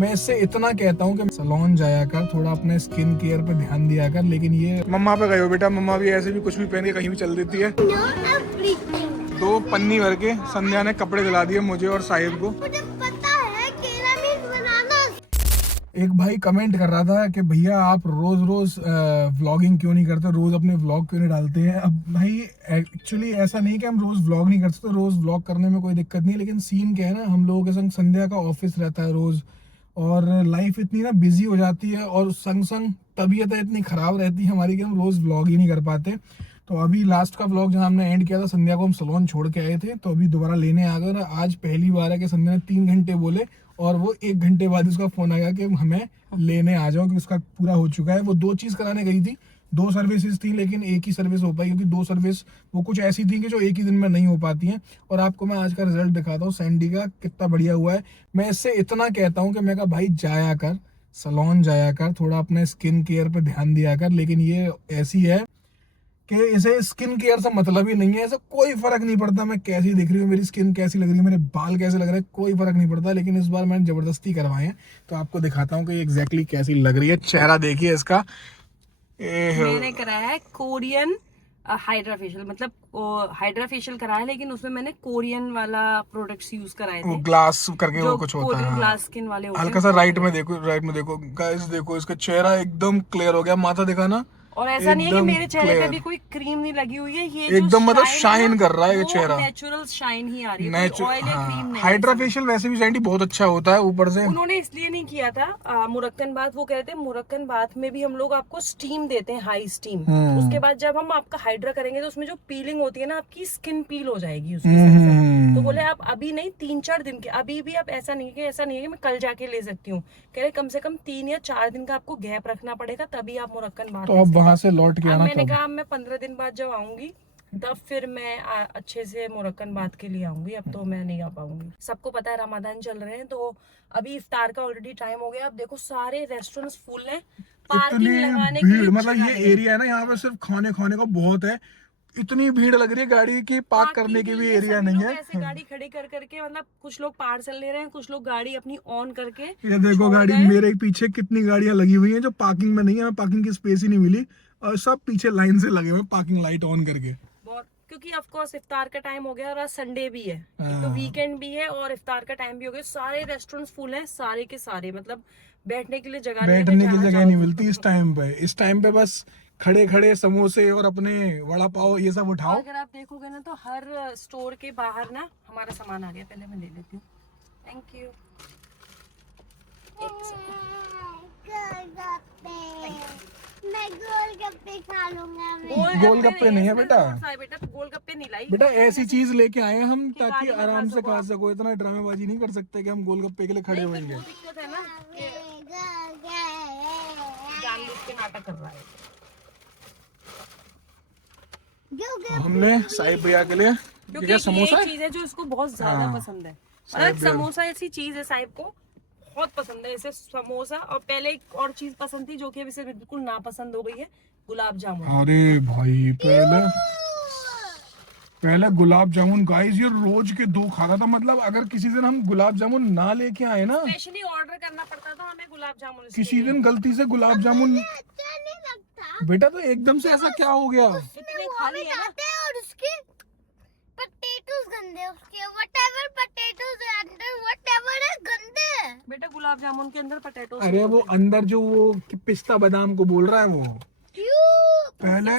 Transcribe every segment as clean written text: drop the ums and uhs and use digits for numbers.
मैं इससे इतना कहता हूँ कि सैलून जाया कर, थोड़ा अपने स्किन केयर पे ध्यान दिया कर, लेकिन ये मम्मा पे गए हो बेटा। मम्मा भी ऐसे भी कुछ भी पहन के कहीं भी चल देती है। 2 पन्नी भर के संध्या ने कपड़े दिला दिए मुझे और साहिब को। एक भाई कमेंट कर रहा था कि भैया आप रोज रोज व्लॉगिंग क्यों नहीं करते, रोज अपने व्लॉग क्यों नहीं डालते हैं। अब भाई एक्चुअली ऐसा नहीं कि हम रोज व्लॉग नहीं कर सकते, रोज व्लॉग करने में कोई दिक्कत नहीं है, लेकिन सीन क्या है ना, हम लोगों के संग संध्या का ऑफिस रहता है रोज, और लाइफ इतनी ना बिजी हो जाती है, और संग संग तबीयत इतनी खराब रहती है हमारी कि हम रोज व्लॉग ही नहीं कर पाते। तो अभी लास्ट का व्लॉग जहाँ हमने एंड किया था, संध्या को हम सैलून छोड़ के आए थे, तो अभी दोबारा लेने आ गए। आज पहली बार है कि संध्या ने 3 घंटे बोले और वो 1 घंटे बाद उसका फोन आया कि हमें लेने आ जाओ, कि उसका पूरा हो चुका है। वो 2 चीज कराने गई थी, 2 सर्विसेज थी, लेकिन एक ही सर्विस हो पाई, क्योंकि 2 सर्विस वो कुछ ऐसी थी कि जो एक ही दिन में नहीं हो पाती हैं। और आपको मैं आज का रिजल्ट दिखाता हूँ सैंडी का, कितना बढ़िया हुआ है। मैं इससे इतना कहता हूँ कि मैं कहा भाई जाया कर, सैलून जाया कर, थोड़ा अपने स्किन केयर पे ध्यान दिया कर, लेकिन ये ऐसी है कि इसे स्किन केयर से मतलब ही नहीं है। ऐसा कोई फर्क नहीं पड़ता मैं कैसी दिख रही हूँ, मेरी स्किन कैसी लग रही है, मेरे बाल कैसे लग रहे हैं, कोई फर्क नहीं पड़ता। लेकिन इस बार मैंने जबरदस्ती करवाए हैं, तो आपको दिखाता हूँ कि एग्जैक्टली कैसी लग रही है। चेहरा देखिए इसका। मैंने कराया है कोरियन हाइड्रा फेशियल, मतलब हाइड्रा फेशियल कराया है, लेकिन उसमें मैंने कोरियन वाला प्रोडक्ट्स यूज कराए थे, ग्लास करके वो कुछ होता कोरियन है, ग्लास स्किन वाले होते हैं। हल्का सा राइट में देखो गाइस, देखो इसका चेहरा एकदम क्लियर हो गया, माथा दिखा ना, और ऐसा नहीं है कि मेरे चेहरे पे clear। भी कोई क्रीम नहीं लगी हुई है, ये एकदम मतलब शाइन कर रहा है ये वो चेहरा, नेचुरल शाइन ही आ रही है, कोई ऑयल या क्रीम नहीं है। हाइड्रा फेशियल वैसे भी सैंडी बहुत अच्छा होता है ऊपर से। उन्होंने इसलिए नहीं किया था मुरक्कन बाथ, वो कहते हैं मुरक्कन बाथ में भी हम लोग आपको स्टीम देते हैं, हाई स्टीम। उसके बाद जब हम आपका हाइड्रा करेंगे तो उसमें जो पीलिंग होती है ना, आपकी स्किन पील हो जाएगी उसके साथ। तो बोले आप अभी नहीं, 3-4 दिन के, अभी भी आप ऐसा नहीं है कि मैं कल जाके ले सकती हूँ, कह रहे कम से कम 3 या 4 दिन का आपको गैप रखना पड़ेगा, तभी आप मुरक्कन बाथ। तो अब वहां से लौट के आना, मैंने कहा मैं 15 दिन बाद जब आऊंगी तब फिर मैं अच्छे से मुरक्कन बात के लिए आऊंगी, अब तो मैं नहीं आ पाऊंगी। सबको पता है रमजान चल रहे हैं, तो अभी इफ्तार का ऑलरेडी टाइम हो गया। अब देखो सारे रेस्टोरेंट्स फुल हैं, पार्किंग लगाने की भीड़, मतलब ये एरिया है ना, यहाँ पे सिर्फ खाने का बहुत है, इतनी भीड़ लग रही है, गाड़ी की पार्क करने की भी एरिया नहीं है। ऐसे गाड़ी खड़ी कर करके, मतलब कुछ लोग पार्सल ले रहे हैं, कुछ लोग गाड़ी अपनी ऑन करके। ये देखो गाड़ी मेरे पीछे कितनी गाड़ियां लगी हुई हैं जो पार्किंग में नहीं है, पार्किंग की स्पेस ही नहीं मिली, और सब पीछे लाइन से लगे हुए पार्किंग लाइट ऑन करके। बहुत, क्योंकि ऑफ कोर्स इफ्तार का टाइम हो गया और आज संडे भी है, एक तो वीकेंड भी है और इफ्तार का टाइम भी हो गया। सारे रेस्टोरेंट्स फुल हैं, सारे के सारे, मतलब बैठने के लिए जगह नहीं मिलती इस टाइम पे। इस टाइम पे बस खड़े खड़े समोसे और अपने वड़ा पाव ये सब उठाओ। अगर आप देखोगे ना तो हर स्टोर के बाहर ना हमारा सामान आ गया, पहले मैं ले लेती हूँ। Thank you. मैं गोलगप्पे खा लूंगा। गोलगप्पे नहीं है बेटा, बेटा गोलगप्पे नहीं लाई बेटा ऐसी चीज लेके आए हैं हम ताकि आराम से खा सको, इतना ड्रामेबाजी नहीं कर सकते कि हम गोलगप्पे के लिए खड़े होंगे। दिक्कत है ना, जानबूझ के नाटक कर रहा है। हमने साहिब भैया के लिए क्या समोसा चीज है जो इसको बहुत ज्यादा पसंद है, मतलब समोसा ऐसी चीज है साहिब को बहुत पसंद है, इसे समोसा। और पहले एक और चीज पसंद थी जो कि अभी से बिल्कुल नापसंद हो गई है, गुलाब जामुन। अरे भाई पहले गुलाब जामुन गाइस ये रोज के 2 खाता था, मतलब अगर किसी दिन हम गुलाब जामुन ना लेके आए ना, स्पेशली ऑर्डर करना पड़ता था हमें गुलाब जामुन। किसी दिन गलती से गुलाब जामुन बेटा, तो एकदम से ऐसा क्या हो गया? इतने खाली है ना, और उसके पोटैटोस गंदे, उसके व्हाटएवर पोटैटोस अंदर व्हाटएवर है गंदे। बेटा गुलाब जामुन के अंदर पोटैटो। अरे वो अंदर जो वो पिस्ता बादाम को बोल रहा है वो, पहले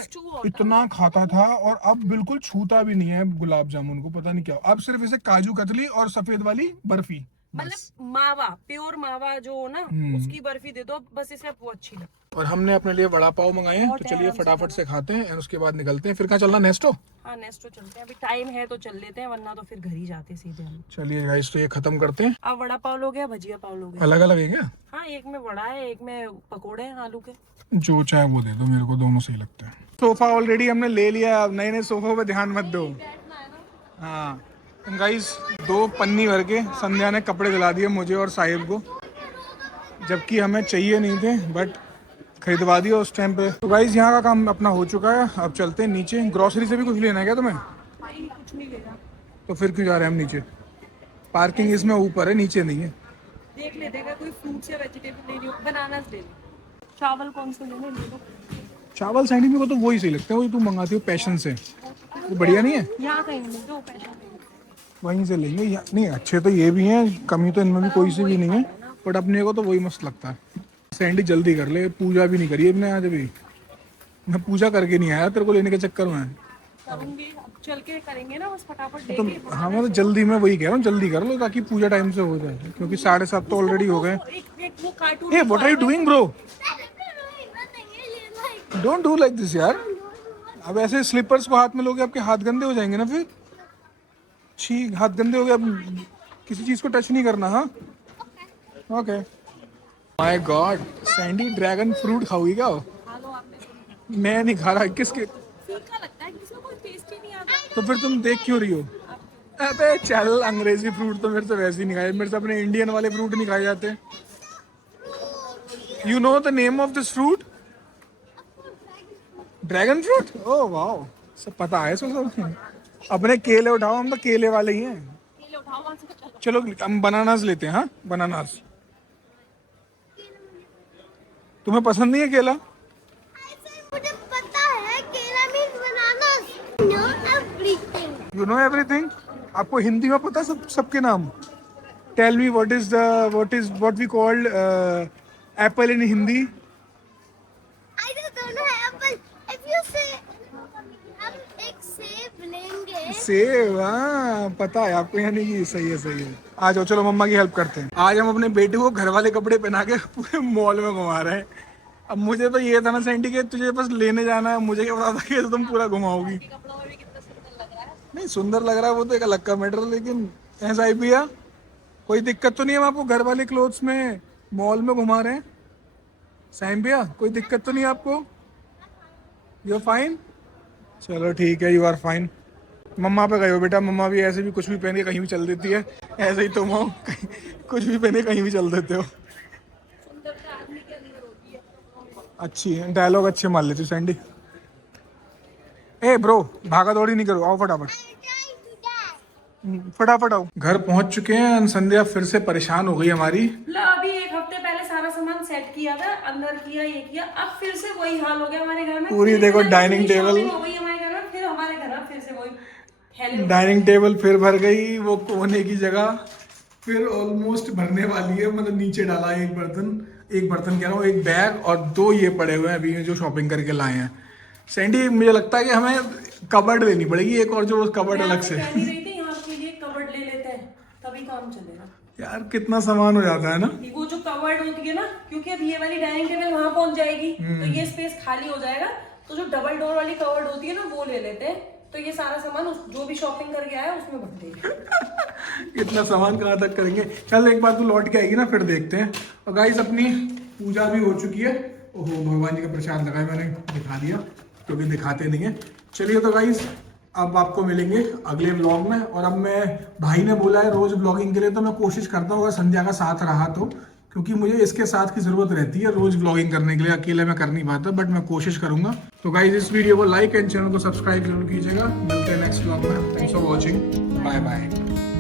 इतना खाता था और अब बिल्कुल छूता भी नहीं है गुलाब जामुन को, पता नहीं क्या। अब सिर्फ इसे काजू कतली और सफेद वाली बर्फी, मतलब मावा, प्योर मावा जो हो ना, उसकी बर्फी दे दो बस, इसे वो अच्छी लगती। और हमने अपने लिए वड़ा पाव मंगाए हैं, तो चलिए फटाफट से खाते हैं और उसके बाद निकलते हैं। फिर कहाँ चलना, नेस्टो? हाँ नेस्टो चलते हैं, अभी टाइम है तो चल लेते हैं, वरना तो फिर घर ही जाते सीधे हम। चलिए गाइस, तो ये खत्म करते हैं। अब वड़ा पाव लोगे या भजिया पाव लोगे? अलग अलग है क्या? हाँ, एक में वड़ा है, एक में पकोड़े हैं आलू के। जो चाहे वो दे दो, मेरे को दोनों सही लगते हैं। सोफा ऑलरेडी हमने ले लिया, अब नए नए सोफा पे ध्यान मत दो। हाँ गाइस, 2 पन्नी भर के संध्या ने कपड़े दिला दिए मुझे और साहिब को, जबकि हमें चाहिए नहीं थे, बट खरीदवा दिया उस टाइम पे। तो गाइस यहाँ का काम अपना हो चुका है, अब चलते हैं नीचे। ग्रोसरी से भी कुछ लेना है क्या तुम्हें? कुछ नहीं लेना। तो फिर क्यों जा रहे हैं हम नीचे? पार्किंग इसमें ऊपर है, नीचे नहीं है। देख लेते हैं, कोई फ्रूट्स या वेजिटेबल लेनी हो, बनानास ले लो, चावल कौन से लेने ले लो। चावल सैंडी मेरे को तो वही सही लगता है, वही तुम मंगाती हो पैशन से, वो बढ़िया नहीं है? यहाँ कहीं नहीं, दो पैसा वहीं से लेंगे नहीं, अच्छे तो ये भी हैं, कमी तो इनमें भी कोई सी भी नहीं है, बट अपने को तो वही मस्त लगता है। सैंडी जल्दी कर ले, पूजा भी नहीं करी अपने आज अभी, मैं पूजा करके नहीं आया तेरे को लेने के चक्कर में। करूंगी, अब चल के करेंगे ना बस फटाफट तो लेके। हाँ मैं तो जल्दी, मैं वही कह रहा हूँ जल्दी कर लो ताकि पूजा टाइम से हो जाए, क्योंकि 7:30 तो ऑलरेडी हो गए। एक वो cartoon. Hey what are you doing bro? Don't do like this यार। अब ऐसे स्लीपर्स को हाथ में लोगे आपके हाथ गंदे हो जाएंगे ना फिर। छी, हाथ गंदे हो गए, अब किसी चीज को टच नहीं करना। हाँ okay. My god, Sandy dragon fruit खाओगी क्या? खा लो आपने, मैं नहीं खा रहा, किसके? फीका लगता है, किसी को कोई टेस्ट ही नहीं आता। तो फिर तुम देख क्यों रही हो? अबे चल, अंग्रेजी फ्रूट तो मेरे से वैसे ही नहीं खाए, मेरे से अपने इंडियन वाले फ्रूट नहीं खाए जाते। You know the name of this fruit? Dragon fruit? Oh wow, सब पता है सब। अपने केले उठाओ, हम तो केले वाले ही हैं। केले उठाओ वहां से, चलो चलो। हम बनानास लेते हैं। हाँ बनानास, तुम्हें पसंद नहीं है केला? मुझे पता है kela means bananas. Know everything. You know everything? आपको हिंदी में पता सब सबके नाम? Tell me what we called apple in Hindi? I just don't know apple. If you say हम एक सेब लेंगे। सेब, हाँ पता है आपको, यानी कि सही है सही है। आ जाओ, चलो मम्मा की हेल्प करते हैं। आज हम अपने बेटे को घर वाले कपड़े पहना के पूरे मॉल में घुमा रहे हैं। अब मुझे तो ये था ना सैंडी के तुझे बस लेने जाना है, मुझे क्या पता था कि तुम पूरा घुमाओगी। कपड़ों में भी कितना सुंदर लग रहा है। नहीं सुंदर लग रहा है वो तो एक अलग का मैटर, लेकिन ऐसा ही भैया कोई दिक्कत तो नहीं है? हम आपको घर वाले क्लोथ्स में मॉल में घुमा रहे हैं सैम भैया, कोई दिक्कत तो नहीं है आपको? You are fine? चलो ठीक है, यू आर फाइन। मम्मा पे गए हो बेटा, मम्मा भी ऐसे भी कुछ भी पहन के कहीं भी चल देती है, ऐसे ही तुम हो, कुछ भी पहने कहीं भी चल देते हो। सुंदरता आदमी के अंदर होती है। अच्छी है, डायलॉग अच्छे मार लेती सैंडी। ए ब्रो, भागा दौड़ी नहीं करो, आओ फटाफट फटाफट आओ। घर पहुंच चुके हैं, संध्या फिर से परेशान हो गई हमारी। लो अभी एक हफ्ते पहले सारा सामान सेट किया था, अंदर किया, ये किया, अब फिर से वही हाल हो गया हमारे घर में। पूरी फिर देखो से डाइनिंग पूरी टेबल, shopping हो गई हमारे घर में, फिर हमारे घर में फिर से वही थैले। डाइनिंग टेबल फिर भर गई, वो कोने की जगह फिर ऑलमोस्ट भरने वाली है। मतलब नीचे डाला एक बर्तन कह रहा हूँ, एक बैग और 2 ये पड़े हुए हैं अभी जो शॉपिंग करके लाए हैं। सैंडी मुझे लगता है कि हमें कबर्ड लेनी पड़ेगी एक और, जो कबर्ड अलग से। कह नहीं रही थी यहाँ के लिए कबर्ड ले लेते हैं, तभी काम चलेगा। यार कितना सामान हो जाता है ना। वो जो कवर्ड होती है ना, क्योंकि अब ये वाली डाइनिंग टेबल वहां पहुंच जाएगी तो ये स्पेस खाली हो जाएगा, तो जो डबल डोर वाली कवर्ड होती है ना वो ले लेते हैं, तो ये सारा सामान जो भी शॉपिंग करके आया उसमें भर देगा। इतना सामान कहाँ तक करेंगे। चल एक बार तू लौट के आएगी ना फिर देखते हैं। और गाइस अपनी पूजा भी हो चुकी है। ओहो भगवान जी का प्रसाद लगाया, मैंने दिखा दिया क्योंकि दिखाते नहीं है। चलिए तो गाइस अब आपको मिलेंगे अगले व्लॉग में। और अब मैं, भाई ने बोला है रोज व्लॉगिंग के लिए, तो मैं कोशिश करता हूँ अगर संध्या का साथ रहा तो, क्योंकि मुझे इसके साथ की जरूरत रहती है रोज व्लॉगिंग करने के लिए, अकेले मैं कर नहीं पाता, बट मैं कोशिश करूंगा। तो गाइस इस वीडियो को लाइक एंड चैनल को सब्सक्राइब जरूर कीजिएगा। मिलते हैं नेक्स्ट व्लॉग में। Thanks for watching, bye bye.